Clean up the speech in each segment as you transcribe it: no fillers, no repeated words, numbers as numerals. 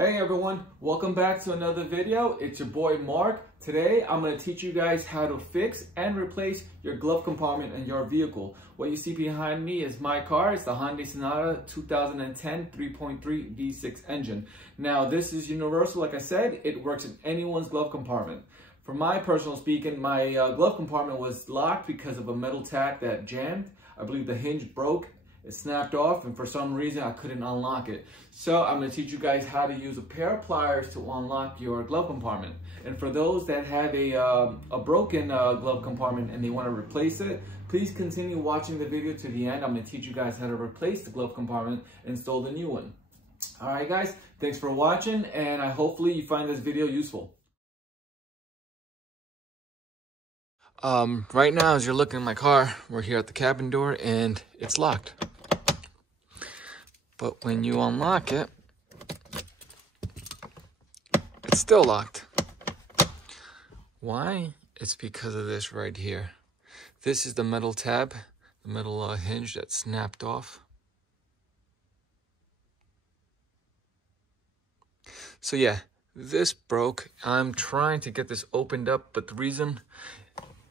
Hey everyone, welcome back to another video. It's your boy Mark. Today I'm going to teach you guys how to fix and replace your glove compartment in your vehicle. What you see behind me is my car. It's the Hyundai Sonata 2010 3.3 V6 engine. Now this is universal, like I said. It works in anyone's glove compartment. For my personal speaking, my glove compartment was locked because of a metal tack that jammed. I believe the hinge broke. It snapped off, and for some reason I couldn't unlock it. So I'm going to teach you guys how to use a pair of pliers to unlock your glove compartment. And for those that have a broken glove compartment and they want to replace it, please continue watching the video to the end. I'm going to teach you guys how to replace the glove compartment and install the new one. Alright guys, thanks for watching, and hopefully you find this video useful. Right now, as you're looking at my car, we're here at the cabin door and it's locked. But when you unlock it, it's still locked. Why? It's because of this right here. This is the metal tab, the metal hinge that snapped off. So yeah, this broke. I'm trying to get this opened up, but the reason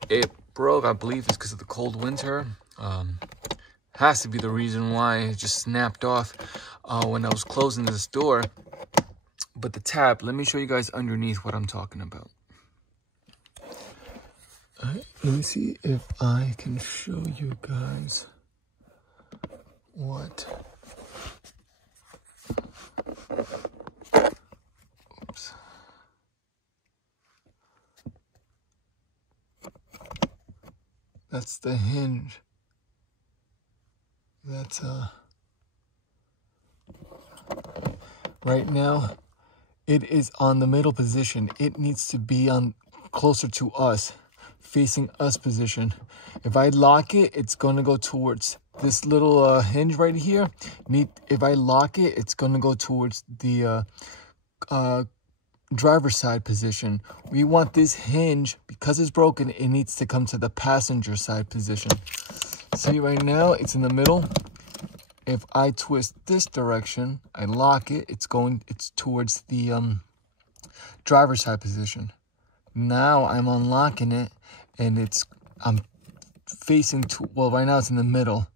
it broke, I believe, is because of the cold winter. Has to be the reason why it just snapped off when I was closing this door. But the tab, let me show you guys underneath what I'm talking about. Alright, let me see if I can show you guys what. Oops. That's the hinge. That's right now it is on the middle position. It needs to be on closer to us, facing us position. If I lock it, it's going to go towards this little hinge right here. If I lock it, it's going to go towards the driver's side position. We want this hinge, because it's broken, it needs to come to the passenger side position. See, right now it's in the middle. If I twist this direction, I lock it, it's towards the driver's side position. Now I'm unlocking it and I'm facing to, well, right now it's in the middle,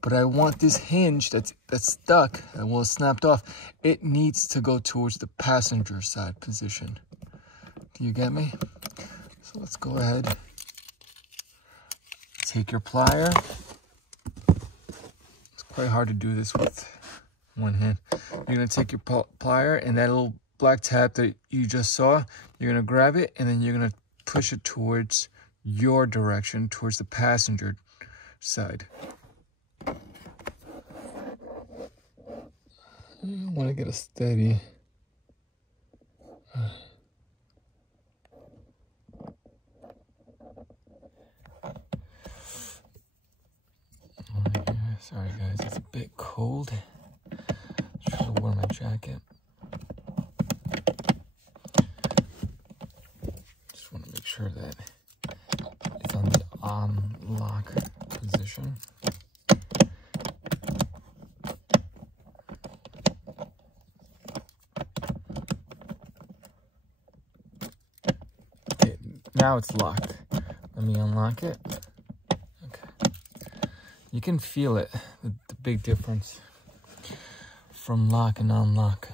but I want this hinge that's stuck, well, snapped off, it needs to go towards the passenger side position. Do you get me? So let's go ahead. Take your plier. It's quite hard to do this with one hand. You're going to take your plier and that little black tab that you just saw, you're going to grab it and then you're going to push it towards your direction, towards the passenger side. I want to get a steady. Sorry guys, it's a bit cold. Try to wear my jacket. Just want to make sure that it's on the unlock position. Okay, now it's locked. Let me unlock it. You can feel it, the big difference from lock and unlock.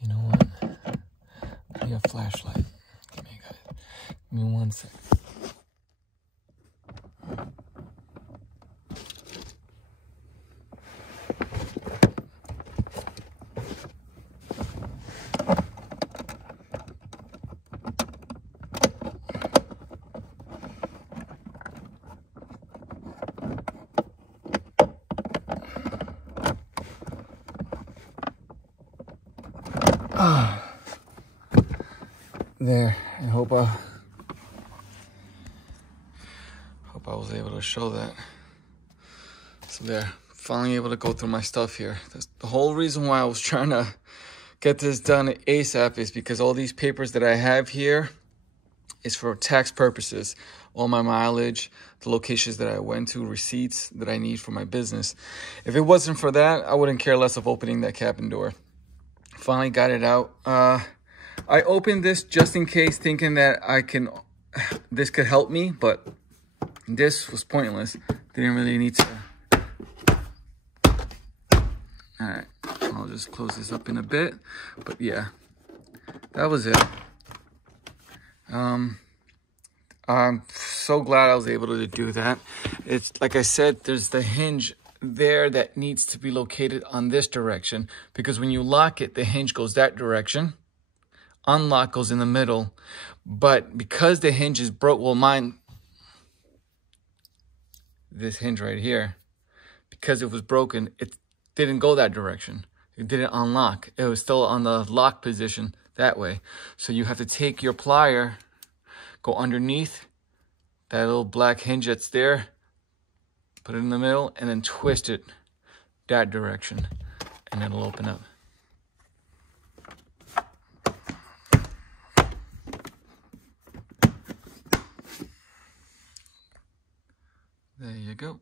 You know what? I need a flashlight. Give me 1 second. There, I hope I was able to show that. So there, finally able to go through my stuff here. That's the whole reason why I was trying to get this done ASAP is because all these papers that I have here is for tax purposes. all my mileage, the locations that I went to, receipts that I need for my business. If it wasn't for that, I wouldn't care less of opening that cabin door. Finally got it out. I opened this just in case, thinking that this could help me, but this was pointless. Didn't really need to. All right, I'll just close this up in a bit, but yeah, that was it. I'm so glad I was able to do that. It's like I said, there's the hinge there that needs to be located on this direction, because when you lock it, the hinge goes that direction. Unlock goes in the middle, but because the hinge is broke, well, this hinge right here, because it was broken, it didn't go that direction. It didn't unlock. It was still on the lock position that way. So you have to take your plier, go underneath that little black hinge that's there, put it in the middle, and then twist it that direction, and it'll open up. There you go.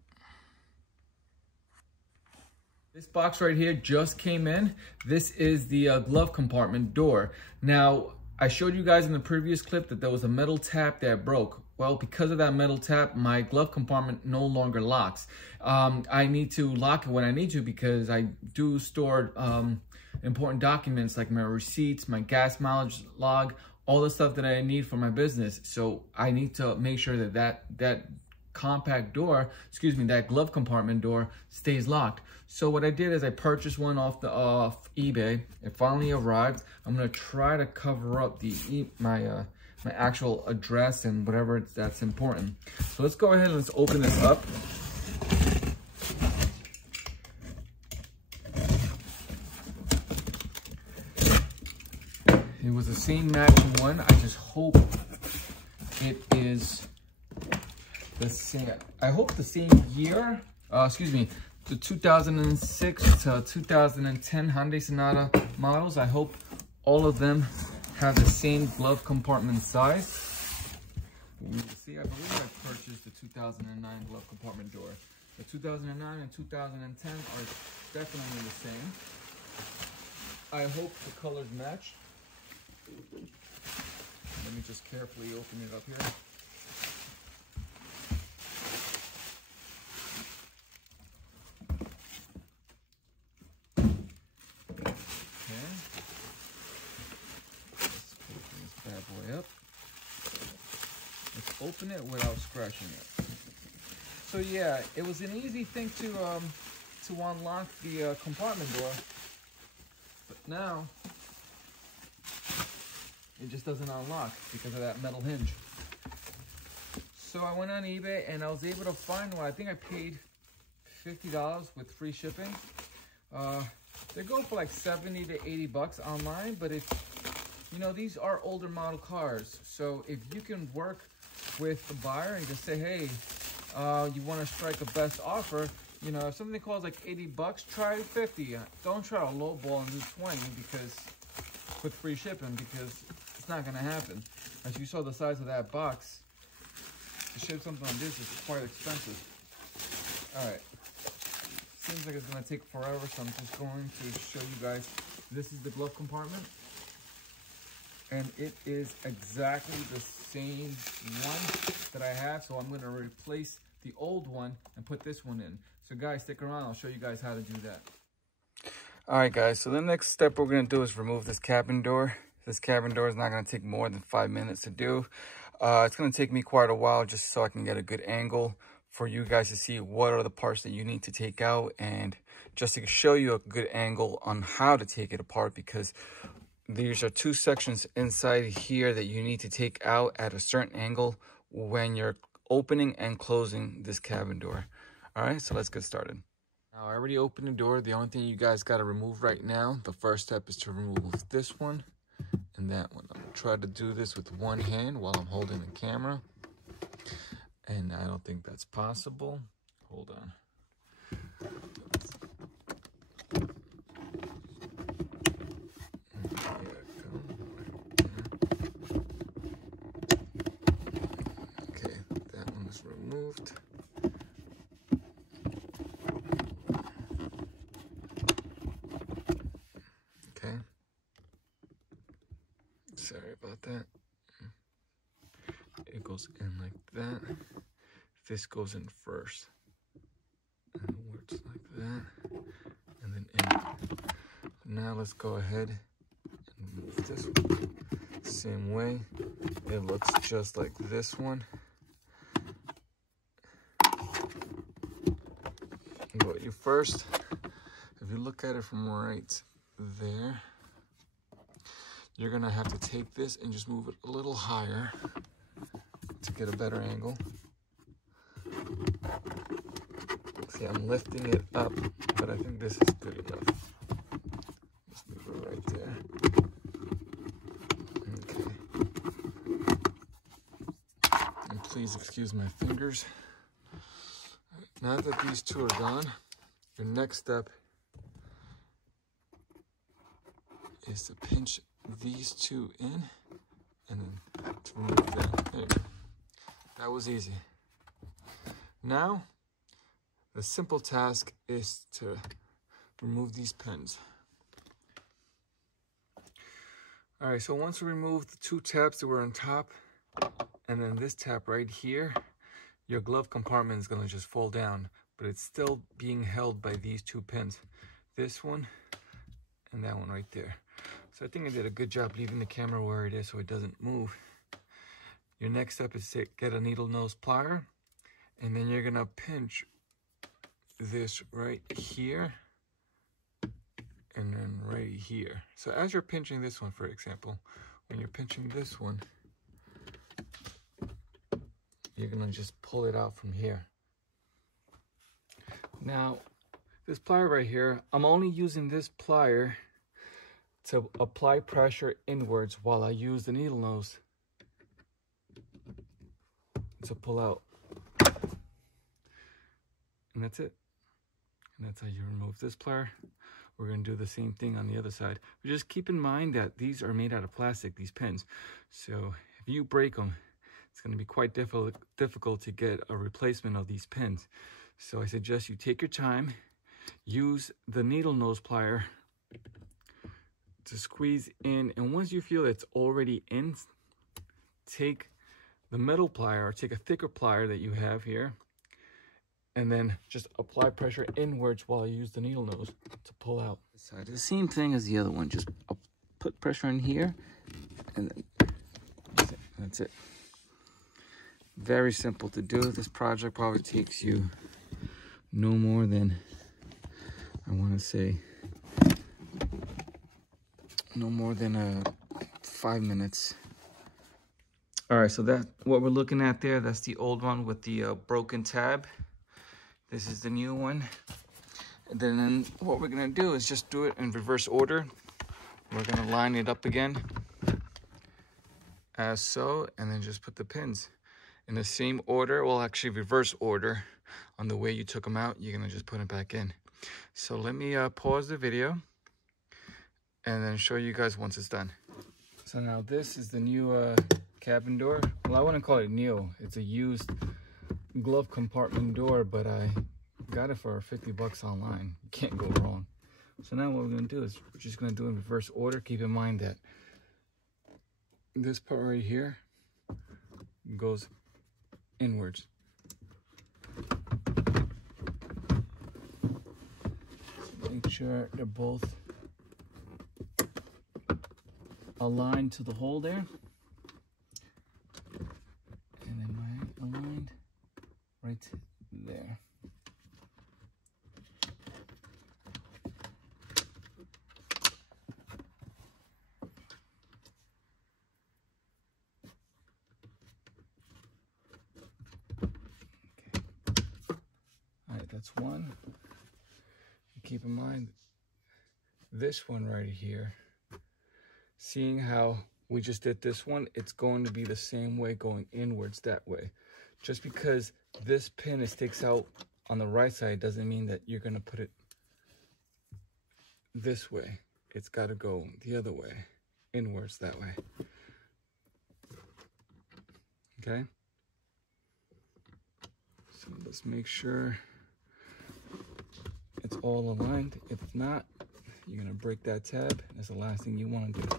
This box right here just came in. This is the glove compartment door. Now, I showed you guys in the previous clip that there was a metal tab that broke. Well, because of that metal tab, my glove compartment no longer locks. I need to lock it when I need to, because I do store important documents like my receipts, my gas mileage log, all the stuff that I need for my business. So I need to make sure that that compact door, that glove compartment door stays locked. So what I did is I purchased one off eBay. It finally arrived. I'm gonna try to cover up my actual address and whatever that's important. So let's go ahead and let's open this up. It was the same matching one. I just hope it is the same. I hope the same year. The 2006 to 2010 Hyundai Sonata models. I hope all of them have the same glove compartment size. See, I believe I purchased the 2009 glove compartment door. The 2009 and 2010 are definitely the same. I hope the colors match. Let me just carefully open it up here. Open it without scratching it. So yeah, it was an easy thing to unlock the compartment door, but now it just doesn't unlock because of that metal hinge. So I went on eBay and I was able to find one. I think I paid $50 with free shipping. They go for like 70 to 80 bucks online, but these are older model cars. So if you can work with the buyer and just say, hey, you want to strike a best offer, if something costs like 80 bucks, try 50. Don't try to lowball and do 20 because with free shipping, because it's not going to happen. As you saw the size of that box, to ship something like this is quite expensive. All right. Seems like it's going to take forever, so I'm just going to show you guys. This is the glove compartment. And it is exactly the same one that I have. So I'm going to replace the old one and put this one in. So guys, stick around. I'll show you guys how to do that. All right, guys. So the next step we're going to do is remove this cabin door. This cabin door is not going to take more than 5 minutes to do. It's going to take me quite a while just so I can get a good angle for you guys to see what are the parts that you need to take out, and just to show you a good angle on how to take it apart, because these are two sections inside here that you need to take out at a certain angle when you're opening and closing this cabin door. All right, so let's get started. Now, I already opened the door. The only thing you guys got to remove right now, the first step is to remove this one and that one. I'm going to try to do this with one hand while I'm holding the camera, and I don't think that's possible. Hold on. Okay, removed. Okay. Sorry about that. It goes in like that. This goes in first. And works like that. And then in. Now let's go ahead and move this one. Same way. It looks just like this one. But you first, if you look at it from right there, you're gonna have to take this and just move it a little higher to get a better angle. See, I'm lifting it up, but I think this is good enough. Let's move it right there. Okay. And please excuse my fingers. Now that these two are gone, your next step is to pinch these two in and then to remove them. There you go. That was easy. Now, the simple task is to remove these pins. All right, so once we remove the two tabs that were on top, and then this tab right here, your glove compartment is going to just fall down, but it's still being held by these two pins. This one and that one right there. So I think I did a good job leaving the camera where it is so it doesn't move. Your next step is to get a needle nose plier, and then you're going to pinch this right here and then right here. So as you're pinching this one, for example, when you're pinching this one, you're gonna just pull it out from here. Now, this plier right here, I'm only using this plier to apply pressure inwards while I use the needle nose to pull out. And that's it. And that's how you remove this plier. We're gonna do the same thing on the other side. But just keep in mind that these are made out of plastic, these pins. So if you break them, it's going to be quite difficult to get a replacement of these pins. So I suggest you take your time, use the needle nose plier to squeeze in, and once you feel it's already in, take the metal plier or take a thicker plier that you have here, and then just apply pressure inwards while you use the needle nose to pull out. The same thing as the other one, just put pressure in here, and then that's it. Very simple to do. This project probably takes you no more than, I want to say, no more than 5 minutes. All right, so that what we're looking at there, that's the old one with the broken tab. This is the new one. And then what we're gonna do is just do it in reverse order. We're gonna line it up again, as so, and then just put the pins in the same order. Well, actually reverse order on the way you took them out. You're gonna just put it back in. So let me pause the video and then show you guys once it's done. So now this is the new cabin door. Well, I wouldn't call it new. It's a used glove compartment door, but I got it for 50 bucks online. You can't go wrong. So now what we're gonna do is we're just gonna do it in reverse order. Keep in mind that this part right here goes inwards. So make sure they're both aligned to the hole there. And then mine aligned right there. That's one. Keep in mind this one right here. Seeing how we just did this one, it's going to be the same way going inwards that way. Just because this pin sticks out on the right side doesn't mean that you're going to put it this way. It's got to go the other way, inwards that way. Okay? So let's make sure it's all aligned. If not, you're gonna break that tab. That's the last thing you want to do.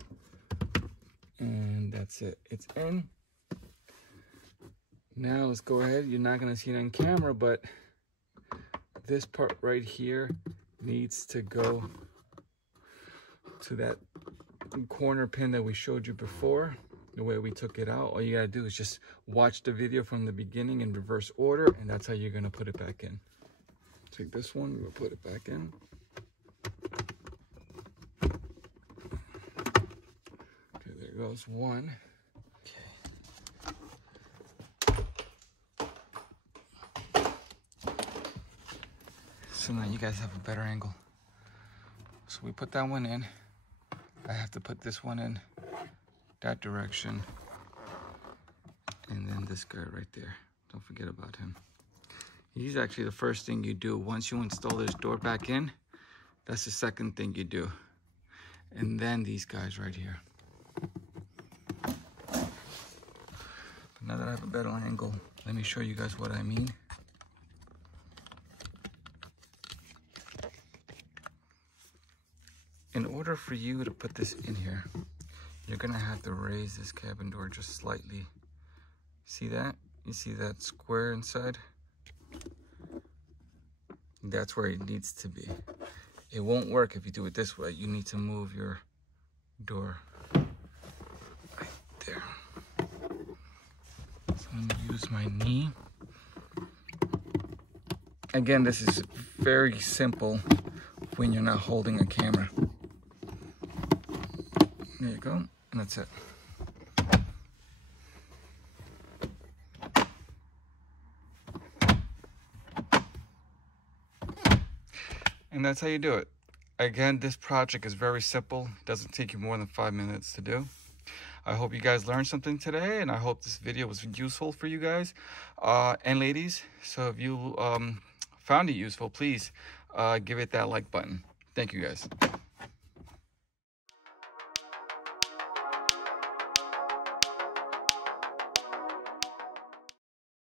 And that's it, it's in. Now let's go ahead. You're not gonna see it on camera, but this part right here needs to go to that corner pin that we showed you before, the way we took it out. All you gotta do is just watch the video from the beginning in reverse order, and that's how you're gonna put it back in. Take this one, we'll put it back in. Okay, there goes one. So now you guys have a better angle. So we put that one in. I have to put this one in that direction. And then this guy right there. Don't forget about him. He's actually the first thing you do. Once you install this door back in, that's the second thing you do. And then these guys right here. But now that I have a better angle, let me show you guys what I mean. In order for you to put this in here, you're gonna have to raise this cabin door just slightly. See that? You see that square inside? That's where it needs to be. It won't work if you do it this way. You need to move your door right there. So I'm gonna use my knee. Again, this is very simple when you're not holding a camera. There you go, and that's it. And that's how you do it. Again, this project is very simple. It doesn't take you more than 5 minutes to do. I hope you guys learned something today, and I hope this video was useful for you guys and ladies. So if you found it useful, please give it that like button. Thank you guys.